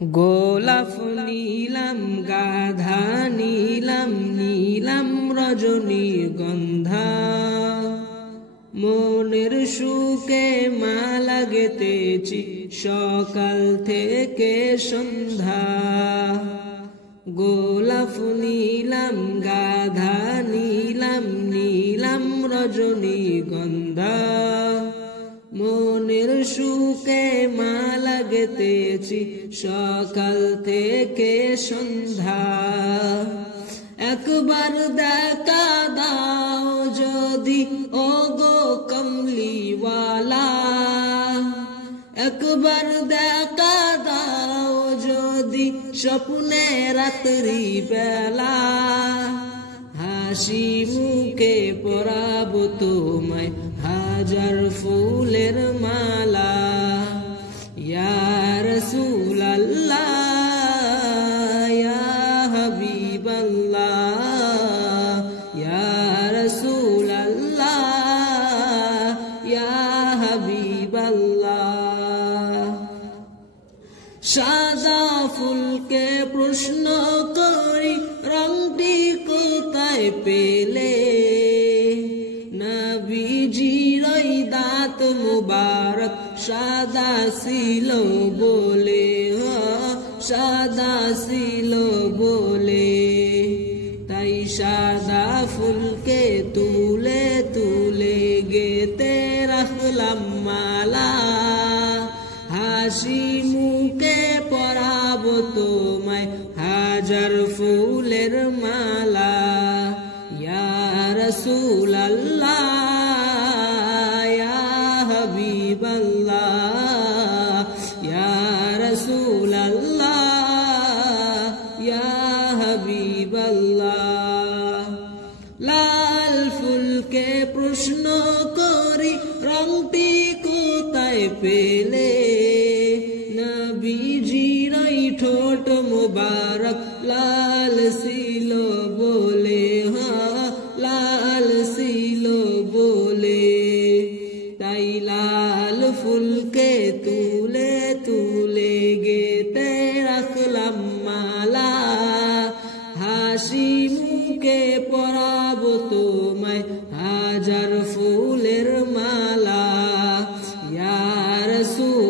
গোলাপ নীলাম গাধা নীলাম নীলাম রজনীগন্ধা মনের সুখে মালা গেতেছি সকাল থেকে সন্ধ্যা। গোলাপ নীলাম গাধা নীলাম নীলাম রজনীগন্ধা মনের সুখে মালা গেতেছি সকাল থেকে সন্ধ্যা। একবার দেখা দাও যদি ওগো কমলিওয়ালা, একবার দেখা দাও যদি স্বপ্নে রাত্রি বেলা, হাসি মুখে পরাবো তোমায় হাজার ফুলের মালা। ইয়া রাসূলাল্লাহ ইয়া হাবিবাল্লাহ ইয়া রাসূলাল্লাহ ইয়া হাবিবাল্লাহ। সাদা ফুলকে প্রশ্ন করি রংটি কোথায় পেলে, নবীজির ওই দাঁত মুবারক সাদা ছিল বলে, সাদা ছিল বলে, তাই সাদা ফুলকে তুলে তুলে গেতে রাখলাম মালা। হাসি মুখে পরাবো তোমায় হাজার ফুলের মালা। ইয়া রাসূলাল্লাহ ইয়া হাবিবাল্লাহ ইয়া রাসূলাল্লাহ ইয়া হাবিবাল্লাহ। লাল ফুলকে প্রশ্ন করি রংটি কোথায় পেলে, নবীজির ওই ঠোঁট মুবারক লাল ছিল বলে, লাল ছিল বলে, তাই লাল ফুলকে তুলে তুলে গেতে রাখলাম মালা। হাসি মুখে পরাবো তোমায় হাজার ফুলের মালা। ইয়া রাসূল